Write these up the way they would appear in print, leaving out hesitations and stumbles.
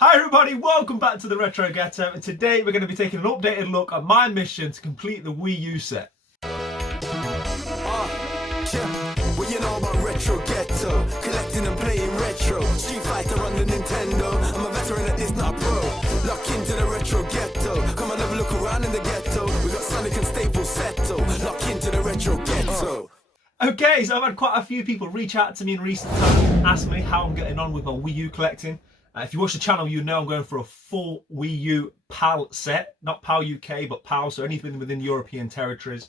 Hi everybody, welcome back to the Retro Ghetto, and today we're going to be taking an updated look at my mission to complete the Wii U set. What you know about Retro Ghetto? Collecting and playing retro. Street Fighter on the Nintendo. I'm a veteran at this, not pro. Lock into the Retro Ghetto. Come and have a look around in the ghetto. We got Sonic and Staples Settle. Lock into the Retro Ghetto. Okay, so I've had quite a few people reach out to me in recent times, ask me how I'm getting on with my Wii U collecting. If you watch the channel, you know I'm going for a full Wii U PAL set, not PAL UK, but PAL, so anything within European territories.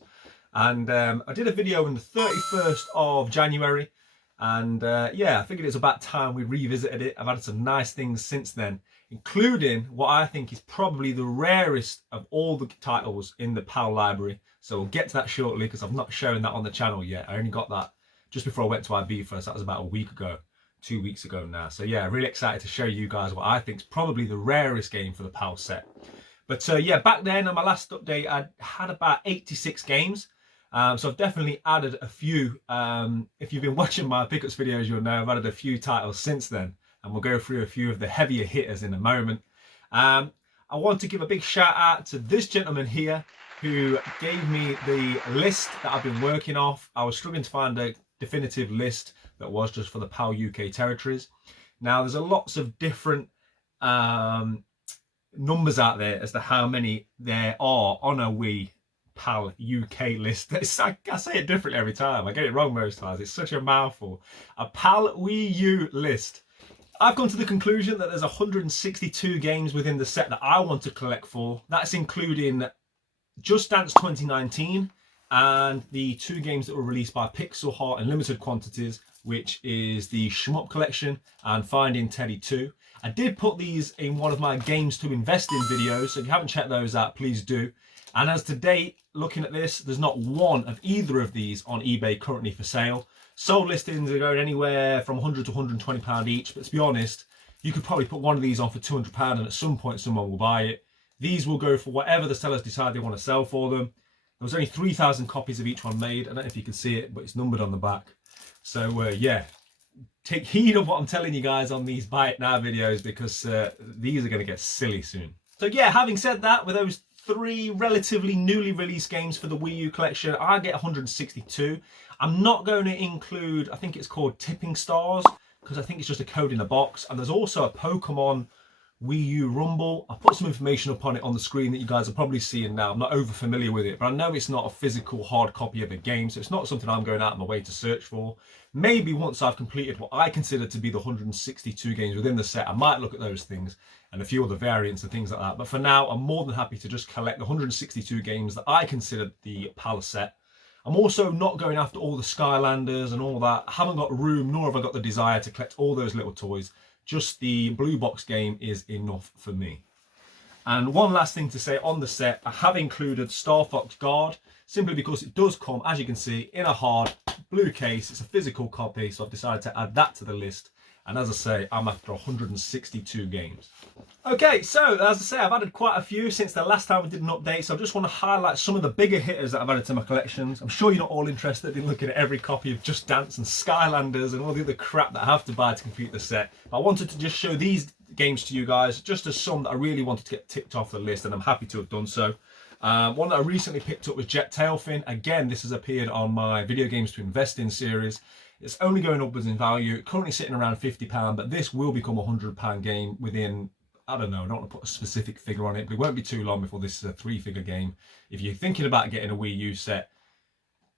And I did a video on the 31st of January, and yeah, I figured it was about time we revisited it. I've added some nice things since then, including what I think is probably the rarest of all the titles in the PAL library. So we'll get to that shortly, because I've not shown that on the channel yet. I only got that just before I went to Ibiza, so that was about a week ago. 2 weeks ago now. So yeah, really excited to show you guys what I think is probably the rarest game for the PAL set. But yeah, back then on my last update, I had about 86 games. So I've definitely added a few. If you've been watching my pickups videos, you'll know I've added a few titles since then. And we'll go through a few of the heavier hitters in a moment. I want to give a big shout out to this gentleman here who gave me the list that I've been working off. I was struggling to find a definitive list that was just for the PAL UK territories. Now there's lots of different numbers out there as to how many there are on a Wii PAL UK list. I say it differently every time. I get it wrong most times. It's such a mouthful. A PAL Wii U list. I've come to the conclusion that there's 162 games within the set that I want to collect for. That's including Just Dance 2019 and the 2 games that were released by Pixel Heart in limited quantities, which is the Shmup Collection and Finding Teddy 2. I did put these in one of my games to invest in videos, so if you haven't checked those out, please do. And as to date, looking at this, there's not one of either of these on eBay currently for sale. Sold listings are going anywhere from £100 to £120 each, but to be honest, you could probably put one of these on for £200 and at some point someone will buy it. These will go for whatever the sellers decide they want to sell for them. There was only 3,000 copies of each one made. I don't know if you can see it, but it's numbered on the back. So yeah, take heed of what I'm telling you guys on these Buy It Now videos, because these are going to get silly soon. So yeah, having said that, with those 3 relatively newly released games for the Wii U collection, I get 162. I'm not going to include, I think it's called Tipping Stars, because I think it's just a code in a box. And there's also a Pokemon Wii U Rumble. I'll put some information up on it on the screen that you guys are probably seeing now. I'm not over familiar with it, but I know it's not a physical hard copy of a game, so it's not something I'm going out of my way to search for. Maybe once I've completed what I consider to be the 162 games within the set, I might look at those things and a few other variants and things like that. But for now, I'm more than happy to just collect the 162 games that I consider the PAL set. I'm also not going after all the Skylanders and all that. I haven't got room, nor have I got the desire to collect all those little toys. Just the blue box game is enough for me. And one last thing to say on the set, I have included Star Fox Guard, simply because it does come, as you can see, in a hard blue case. It's a physical copy, so I've decided to add that to the list. And as I say, I'm after 162 games. Okay, so as I say, I've added quite a few since the last time we did an update, so I just want to highlight some of the bigger hitters that I've added to my collections. I'm sure you're not all interested in looking at every copy of Just Dance and Skylanders and all the other crap that I have to buy to complete the set. But I wanted to just show these games to you guys, just as some that I really wanted to get ticked off the list, and I'm happy to have done so. One that I recently picked up was Jet Tailfin. Again, this has appeared on my Video Games to Invest In series. It's only going upwards in value, currently sitting around £50, but this will become a £100 game within, I don't know, I don't want to put a specific figure on it, but it won't be too long before this is a 3-figure game. If you're thinking about getting a Wii U set,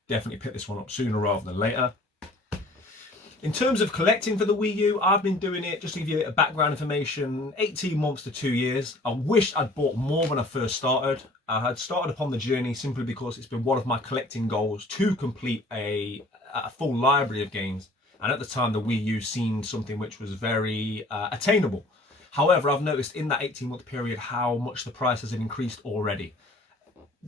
definitely pick this one up sooner rather than later. In terms of collecting for the Wii U, I've been doing it, just to give you a bit of background information, 18 months to 2 years. I wish I'd bought more when I first started. I had started upon the journey simply because it's been one of my collecting goals to complete a full library of games. And at the time, the Wii U seemed something which was very attainable. However, I've noticed in that 18-month period how much the prices have increased already.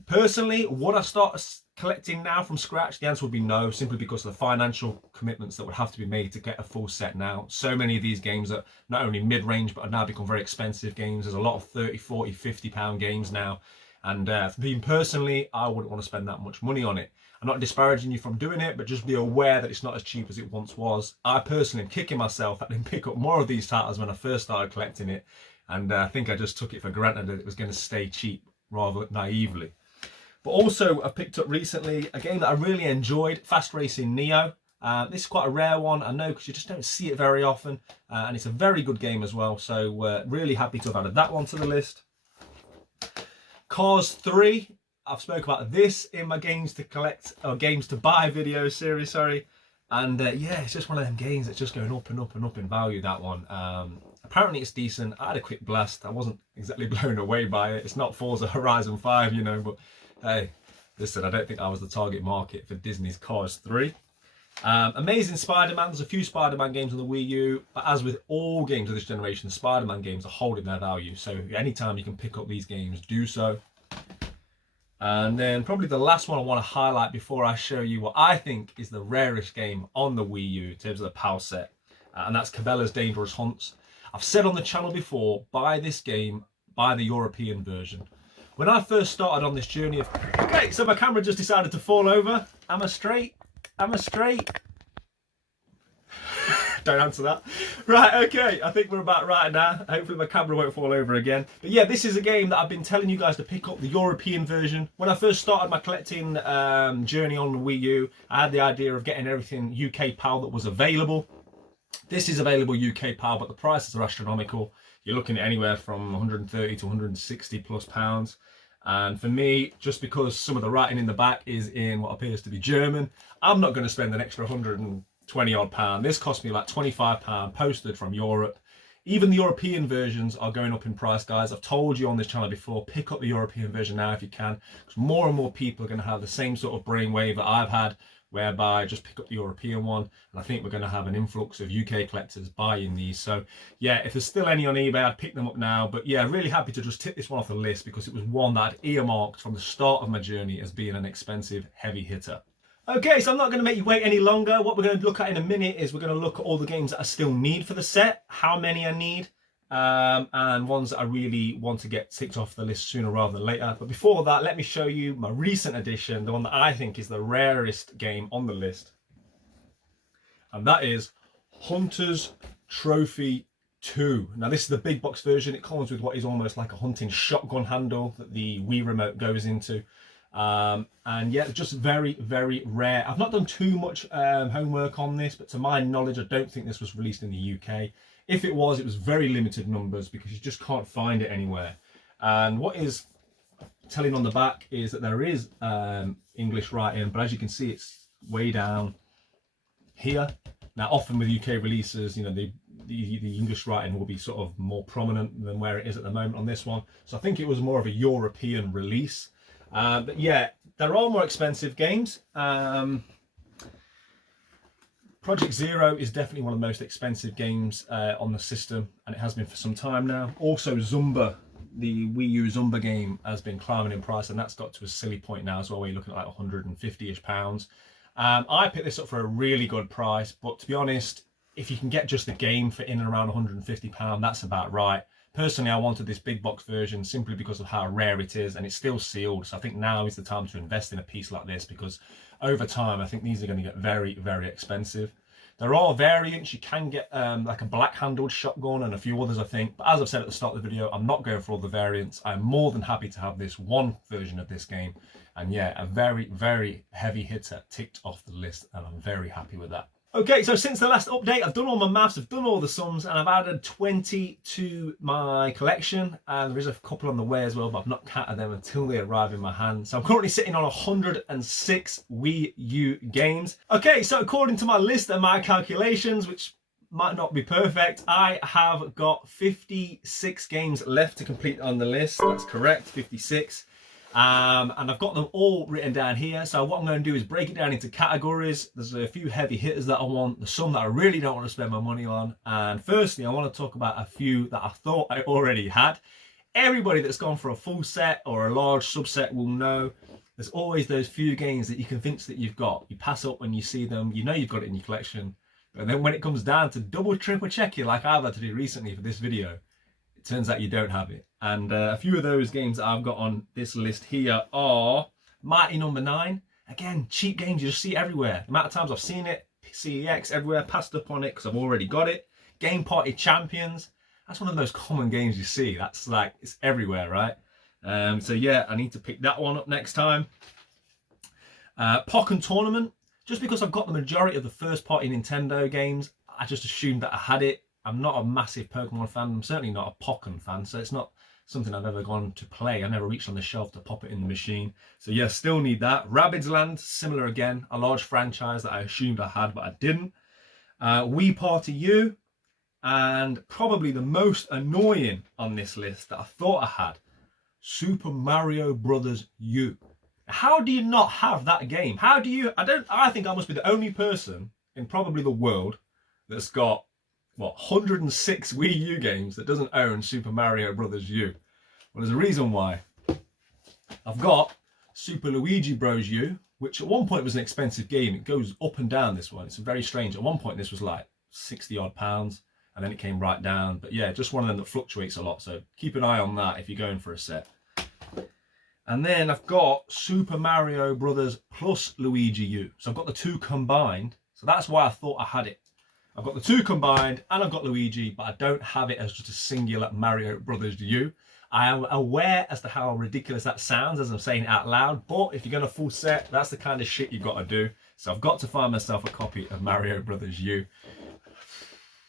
Personally, would I start collecting now from scratch? The answer would be no, simply because of the financial commitments that would have to be made to get a full set now. So many of these games are not only mid-range, but have now become very expensive games. There's a lot of 30, 40, £50 games now. And for me personally, I wouldn't want to spend that much money on it. I'm not disparaging you from doing it, but just be aware that it's not as cheap as it once was. I personally am kicking myself that I didn't pick up more of these titles when I first started collecting it, and I think I just took it for granted that it was going to stay cheap rather naively. But also, I picked up recently a game that I really enjoyed, Fast Racing Neo. This is quite a rare one, I know, because you just don't see it very often, and it's a very good game as well, so really happy to have added that one to the list. Cars 3, I've spoke about this in my games to collect, or games to buy video series, sorry, and yeah, it's just one of them games that's just going up and up and up in value, that one. Apparently it's decent. I had a quick blast. I wasn't exactly blown away by it. It's not Forza Horizon 5, you know, but hey, listen, I don't think I was the target market for Disney's Cars 3. Amazing Spider-Man. There's a few Spider-Man games on the Wii U, but as with all games of this generation, the Spider-Man games are holding their value. So anytime you can pick up these games, do so. And then probably the last one I want to highlight before I show you what I think is the rarest game on the Wii U in terms of the PAL set, and that's Cabela's Dangerous Hunts. I've said on the channel before, buy this game, buy the European version. When I first started on this journey of... Okay, so my camera just decided to fall over. Am I straight? Am I straight? Don't answer that. Right, okay, I think we're about right now. Hopefully my camera won't fall over again. But yeah, this is a game that I've been telling you guys to pick up, the European version. When I first started my collecting journey on the Wii U, I had the idea of getting everything UK PAL that was available. This is available UK PAL, but the prices are astronomical. You're looking at anywhere from 130 to 160 plus pounds. And for me, just because some of the writing in the back is in what appears to be German, I'm not going to spend an extra 120 odd pound. This cost me like 25 pound posted from Europe. Even the European versions are going up in price, guys. I've told you on this channel before, pick up the European version now if you can, because more and more people are going to have the same sort of brainwave that I've had, whereby just pick up the European one, and I think we're going to have an influx of UK collectors buying these. So yeah, if there's still any on eBay, I'd pick them up now. But yeah, really happy to just tip this one off the list because it was one that I'd earmarked from the start of my journey as being an expensive heavy hitter. Okay, so I'm not going to make you wait any longer. What we're going to look at in a minute is we're going to look at all the games that I still need for the set, how many I need, and ones that I really want to get ticked off the list sooner rather than later. But before that, let me show you my recent addition, the one that I think is the rarest game on the list. And that is Hunter's Trophy 2. Now this is the big box version. It comes with what is almost like a hunting shotgun handle that the Wii remote goes into. And yeah, just very, very rare. I've not done too much homework on this, but to my knowledge, I don't think this was released in the UK. If it was very limited numbers because you just can't find it anywhere. And what is telling on the back is that there is English writing, but as you can see, it's way down here. Now, often with UK releases, you know, the English writing will be sort of more prominent than where it is at the moment on this one. So I think it was more of a European release. But yeah, there are more expensive games. Project Zero is definitely one of the most expensive games on the system, and it has been for some time now. Also Zumba, the Wii U Zumba game, has been climbing in price, and that's got to a silly point now as well, where you're looking at like 150-ish pounds. I picked this up for a really good price, but to be honest, if you can get just the game for in and around 150 pound, that's about right. Personally, I wanted this big box version simply because of how rare it is, and it's still sealed. So I think now is the time to invest in a piece like this, because over time, I think these are going to get very, very expensive. There are variants. You can get like a black-handled shotgun and a few others, I think. But as I've said at the start of the video, I'm not going for all the variants. I'm more than happy to have this one version of this game. And yeah, a very, very heavy hitter ticked off the list, and I'm very happy with that. Okay, so since the last update, I've done all my maths, I've done all the sums, and I've added 20 to my collection. And there is a couple on the way as well, but I've not counted them until they arrive in my hand. So I'm currently sitting on 106 Wii U games. Okay, so according to my list and my calculations, which might not be perfect, I have got 56 games left to complete on the list. That's correct, 56. And I've got them all written down here. So what I'm going to do is break it down into categories. There's a few heavy hitters that I want. There's some that I really don't want to spend my money on. And firstly, I want to talk about a few that I thought I already had. Everybody that's gone for a full set or a large subset will know there's always those few games that you're convinced that you've got. You pass up when you see them. You know you've got it in your collection. But then when it comes down to double, triple checking, like I've had to do recently for this video, it turns out you don't have it. And a few of those games that I've got on this list here are Mighty Number 9. Again, cheap games, you just see it everywhere. The amount of times I've seen it, CEX everywhere, passed up on it because I've already got it. Game Party Champions, that's one of the most common games you see. That's like, it's everywhere, right? So yeah, I need to pick that one up next time. Pokken Tournament, just because I've got the majority of the first party Nintendo games, I just assumed that I had it. I'm not a massive Pokemon fan. I'm certainly not a Pokken fan, so it's not something I've ever gone to play. I never reached on the shelf to pop it in the machine. So yeah, still need that. Rabbids Land, similar again, a large franchise that I assumed I had, but I didn't. Wii Party U, and probably the most annoying on this list that I thought I had, Super Mario Brothers U. How do you not have that game? How do you, I think I must be the only person in probably the world that's got, what, 106 Wii U games that doesn't own Super Mario Brothers U. Well, there's a reason why. I've got Super Luigi Bros. U, which at one point was an expensive game. It goes up and down, this one. It's very strange. At one point this was like 60 odd pounds, and then it came right down. But yeah, just one of them that fluctuates a lot. So keep an eye on that if you're going for a set. And then I've got Super Mario Brothers plus Luigi U. So I've got the two combined. So that's why I thought I had it. I've got the two combined and I've got Luigi, but I don't have it as just a singular Mario Brothers U. I am aware as to how ridiculous that sounds as I'm saying it out loud, but if you're going to full set, that's the kind of shit you've got to do. So I've got to find myself a copy of Mario Brothers U.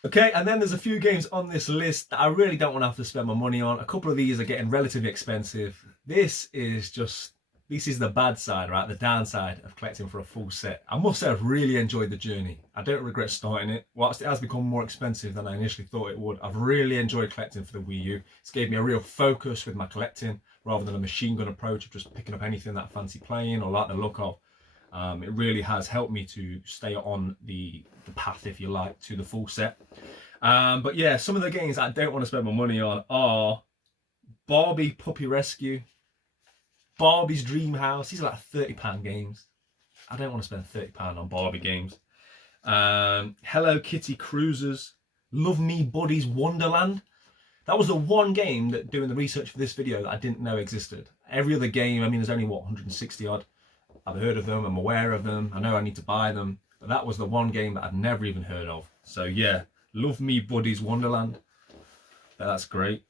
Okay, and then there's a few games on this list that I really don't want to have to spend my money on. A couple of these are getting relatively expensive. This is the bad side, right? The downside of collecting for a full set. I must say I've really enjoyed the journey. I don't regret starting it. Whilst it has become more expensive than I initially thought it would, I've really enjoyed collecting for the Wii U. It's gave me a real focus with my collecting rather than a machine gun approach of just picking up anything that I fancy playing or like the look of. It really has helped me to stay on the path, if you like, to the full set. But yeah, some of the games I don't want to spend my money on are Barbie Puppy Rescue, Barbie's Dream House. These are like £30 games. I don't want to spend £30 on Barbie games. Hello Kitty Cruisers, Love Me Buddies Wonderland. That was the one game that, doing the research for this video, that I didn't know existed. Every other game, I mean, there's only, what, 160 odd. I've heard of them, I'm aware of them, I know I need to buy them, but that was the one game that I'd never even heard of. So yeah, Love Me Buddies Wonderland. That's great.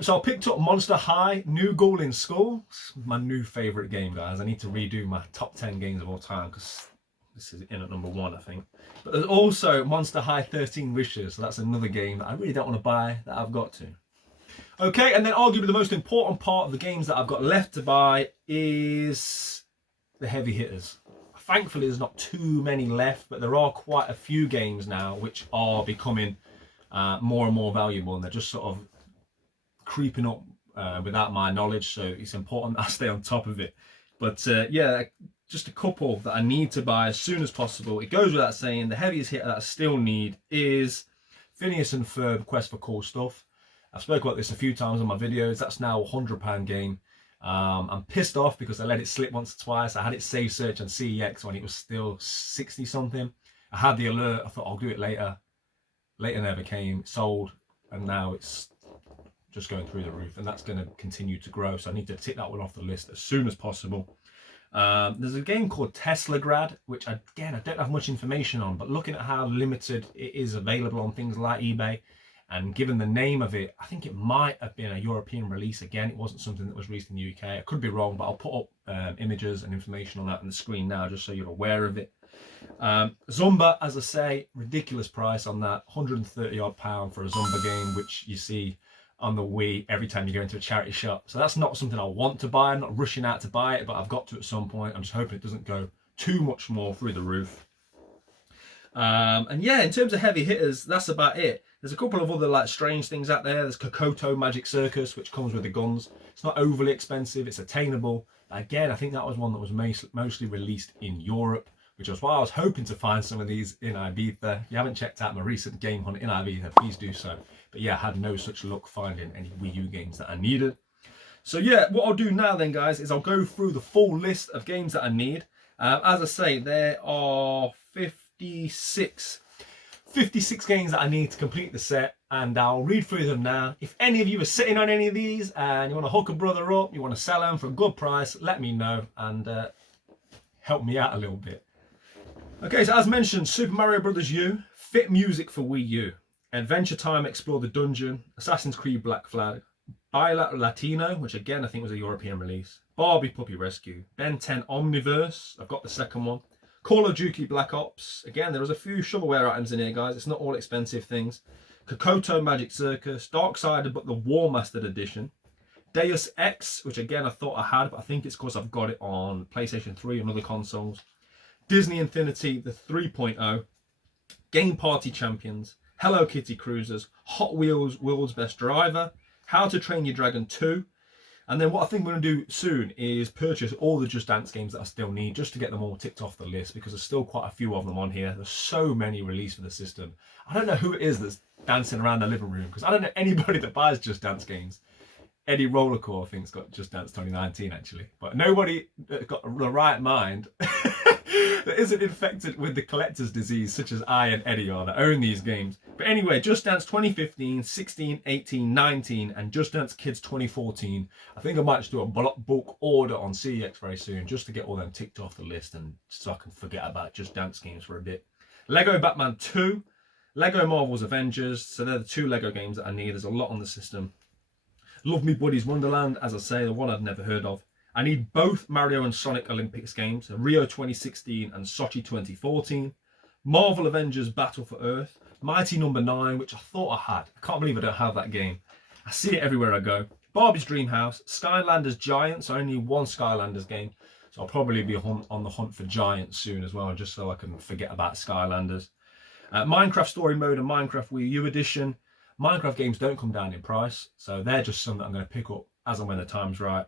So I picked up Monster High New Goal in School. It's my new favourite game, guys. I need to redo my top 10 games of all time because this is in at number 1, I think. But there's also Monster High 13 Wishes. So that's another game that I really don't want to buy that I've got to. Okay, and then arguably the most important part of the games that I've got left to buy is the heavy hitters. Thankfully there's not too many left, but there are quite a few games now which are becoming more and more valuable, and they're just sort of creeping up without my knowledge, so it's important that I stay on top of it. But yeah, just a couple that I need to buy as soon as possible. It goes without saying, the heaviest hitter that I still need is Phineas and Ferb Quest for Cool Stuff. I've spoken about this a few times on my videos. That's now a £100 game. I'm pissed off because I let it slip once or twice. I had it save search on CEX when it was still 60 something. I had the alert, I thought I'll do it later. Later never came, sold, and now it's just going through the roof, and that's going to continue to grow. So I need to tick that one off the list as soon as possible. There's a game called Teslagrad, which again, I don't have much information on, but looking at how limited it is available on things like eBay, and given the name of it, I think it might have been a European release. Again, it wasn't something that was released in the UK. I could be wrong, but I'll put up images and information on that on the screen now, just so you're aware of it. Zumba, as I say, ridiculous price on that, 130 odd pound for a Zumba game, which you see on the Wii every time you go into a charity shop. So that's not something I want to buy. I'm not rushing out to buy it, but I've got to at some point. I'm just hoping it doesn't go too much more through the roof. And yeah, in terms of heavy hitters, that's about it. There's a couple of other like strange things out there. There's Kokoto Magic Circus, which comes with the guns. It's not overly expensive, it's attainable. But again, I think that was one that was mostly released in Europe, which was why I was hoping to find some of these in Ibiza. If you haven't checked out my recent game hunt in Ibiza, please do so. But yeah, I had no such luck finding any Wii U games that I needed. So yeah, what I'll do now then, guys, is I'll go through the full list of games that I need. As I say, there are 56 games that I need to complete the set, and I'll read through them now. If any of you are sitting on any of these and you want to hook a brother up, you want to sell them for a good price, let me know, and help me out a little bit. Okay, so as mentioned, Super Mario Bros. U, fit music for Wii U. Adventure Time, Explore the Dungeon, Assassin's Creed Black Flag, Baila Latino, which again I think was a European release, Barbie Puppy Rescue, Ben 10 Omniverse, I've got the second one, Call of Duty Black Ops, again there was a few shovelware items in here guys, it's not all expensive things, Kokoto Magic Circus, Darksiders but the War Mastered Edition, Deus Ex, which again I thought I had, but I think it's because I've got it on PlayStation 3 and other consoles, Disney Infinity, the 3.0, Game Party Champions, Hello Kitty Cruisers, Hot Wheels World's Best Driver, How to Train Your Dragon 2, and then what I think we're going to do soon is purchase all the Just Dance games that I still need just to get them all ticked off the list because there's still quite a few of them on here. There's so many released for the system. I don't know who it is that's dancing around the living room because I don't know anybody that buys Just Dance games. Eddie RollerXcore I think's got Just Dance 2019 actually, but nobody that got the right mind that isn't infected with the collector's disease such as I and Eddie are that own these games. But anyway, Just Dance 2015, 16, 18, 19 and Just Dance Kids 2014. I think I might just do a bulk order on CEX very soon just to get all them ticked off the list and so I can forget about Just Dance games for a bit. Lego Batman 2, Lego Marvel's Avengers, so they're the two Lego games that I need. There's a lot on the system. Love Me Buddy's Wonderland, as I say, the one I've never heard of. I need both Mario and Sonic Olympics games, Rio 2016 and Sochi 2014. Marvel Avengers Battle for Earth, Mighty Number 9, which I thought I had. I can't believe I don't have that game. I see it everywhere I go. Barbie's Dream House, Skylanders Giants, I only need one Skylanders game. So I'll probably be on the hunt for Giants soon as well, just so I can forget about Skylanders. Minecraft Story Mode and Minecraft Wii U Edition. Minecraft games don't come down in price, so they're just some that I'm going to pick up as and when the time's right.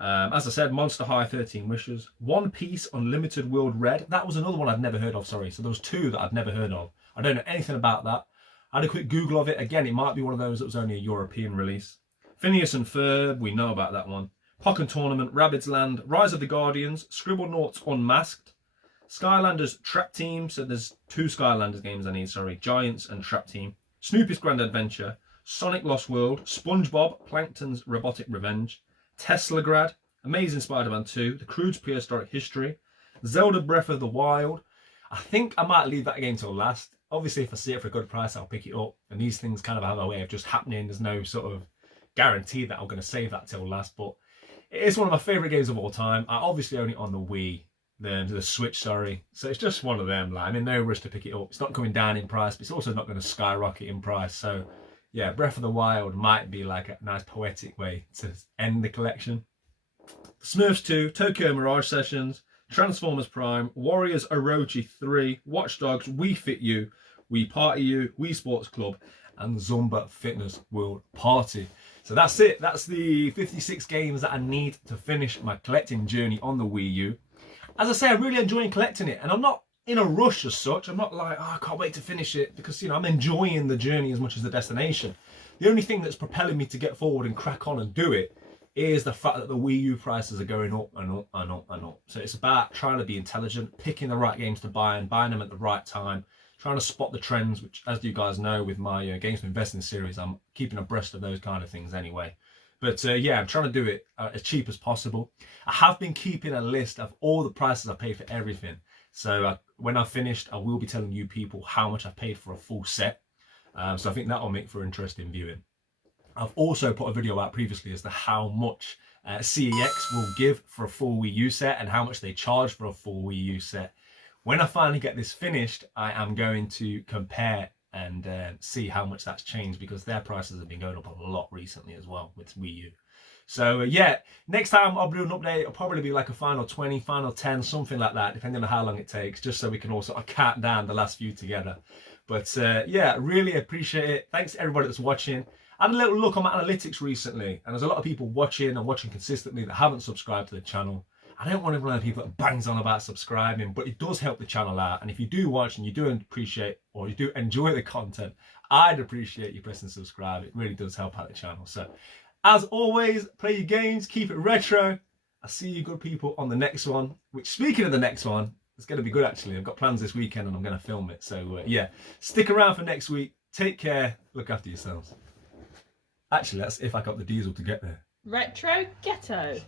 As I said, Monster High 13 Wishes, One Piece Unlimited World Red. That was another one I'd never heard of, sorry. So there was two that I'd never heard of. I don't know anything about that. I had a quick Google of it. Again, it might be one of those that was only a European release. Phineas and Ferb, we know about that one. Pokken Tournament, Rabbids Land, Rise of the Guardians, Scribblenauts Unmasked, Skylanders Trap Team. So there's two Skylanders games I need, sorry. Giants and Trap Team. Snoopy's Grand Adventure, Sonic Lost World, SpongeBob, Plankton's Robotic Revenge, Tesla Grad, Amazing Spider-Man 2, The Croods Prehistoric History, Zelda Breath of the Wild. I think I might leave that game till last. Obviously, if I see it for a good price, I'll pick it up. And these things kind of have a way of just happening. There's no sort of guarantee that I'm going to save that till last. But it is one of my favourite games of all time. I obviously own it on the Wii, the Switch, sorry. So it's just one of them. Like, I'm in no rush to pick it up. It's not coming down in price, but it's also not going to skyrocket in price. So yeah, Breath of the Wild might be like a nice poetic way to end the collection. Smurfs 2, Tokyo Mirage Sessions, Transformers Prime, Warriors Orochi 3, Watch Dogs, Wii Fit U, Wii Party U, Wii Sports Club, and Zumba Fitness World Party. So that's it. That's the 56 games that I need to finish my collecting journey on the Wii U. As I say, I'm really enjoying collecting it, and I'm not in a rush as such. I'm not like, oh, I can't wait to finish it, because, you know, I'm enjoying the journey as much as the destination. The only thing that's propelling me to get forward and crack on and do it is the fact that the Wii U prices are going up and up and up and up. So it's about trying to be intelligent, picking the right games to buy and buying them at the right time, trying to spot the trends, which, as you guys know, with my Games to Invest in series, I'm keeping abreast of those kind of things anyway. But yeah, I'm trying to do it as cheap as possible. I have been keeping a list of all the prices I paid for everything. So when I've finished, I will be telling you people how much I paid for a full set. So I think that will make for interesting viewing. I've also put a video out previously as to how much CEX will give for a full Wii U set and how much they charge for a full Wii U set. When I finally get this finished, I am going to compare and see how much that's changed, because their prices have been going up a lot recently as well with Wii U. So yeah, next time I'll do an update. It'll probably be like a final 20, final 10, something like that, depending on how long it takes, just so we can also count down the last few together. But yeah, really appreciate it. Thanks to everybody that's watching. I had a little look on my analytics recently, and there's a lot of people watching and watching consistently that haven't subscribed to the channel. I don't want to be one of the people that bangs on about subscribing, but it does help the channel out. And if you do watch and you do appreciate, or you do enjoy the content, I'd appreciate you pressing subscribe. It really does help out the channel. So as always, play your games, keep it retro. I'll see you good people on the next one, which, speaking of the next one, it's going to be good actually. I've got plans this weekend and I'm going to film it. So yeah, stick around for next week. Take care. Look after yourselves. Actually, that's if I got the diesel to get there. Retro Ghetto.